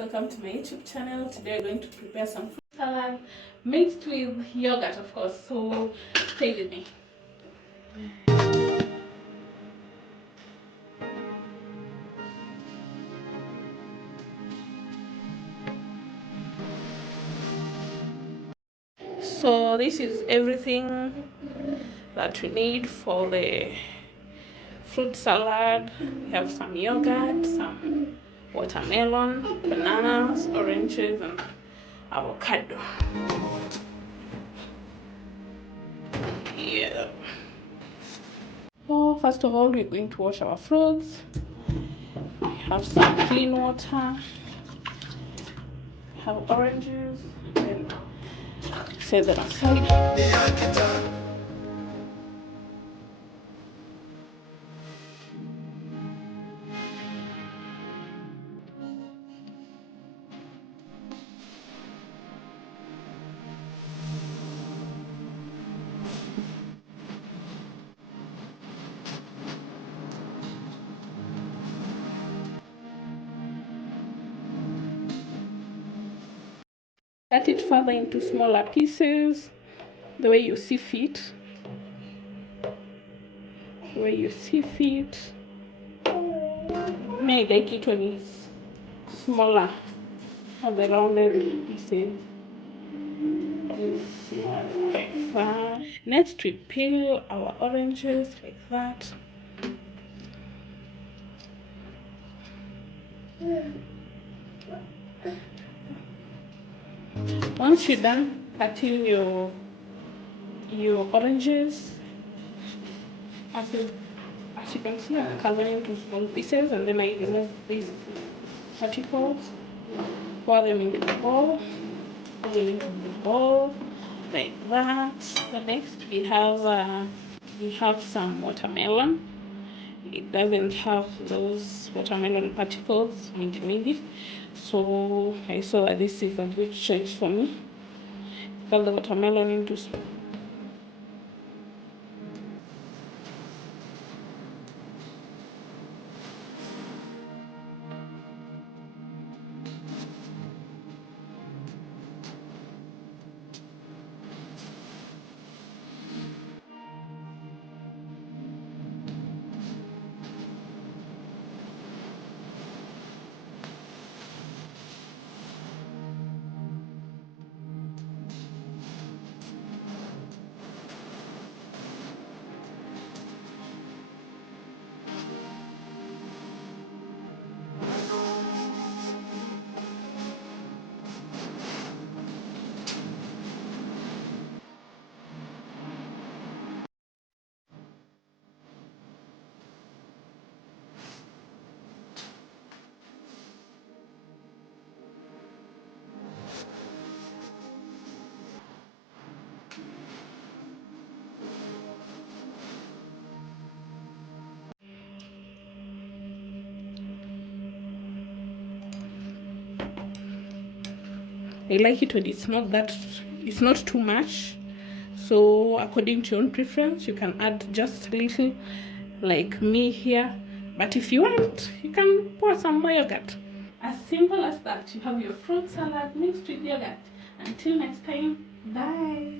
welcome to my YouTube channel. Today we're going to prepare some fruit salad mixed with yogurt, of course, so stay with me. So this is everything that we need for the fruit salad. We have some yogurt, some watermelon, bananas, oranges, and avocado. Yeah. So first of all, we're going to wash our fruits. We have some clean water. We have oranges, and set them aside. Cut it further into smaller pieces, the way you see fit. The way you see fit. May I like it when it's smaller, or the rounded pieces. Like that. Next, we peel our oranges like that. Once you're done cutting your oranges, as you can see, I'm cutting into small pieces, and then I remove these particles, pour them into the bowl, like that. The next we have some watermelon. It doesn't have those watermelon particles underneath, so I saw that this is a good choice for me. Cut the watermelon into small. I like it when it's not too much. So according to your own preference, you can add just a little, like me here. But if you want, you can pour some more yogurt. As simple as that. You have your fruit salad mixed with yogurt. Until next time, bye.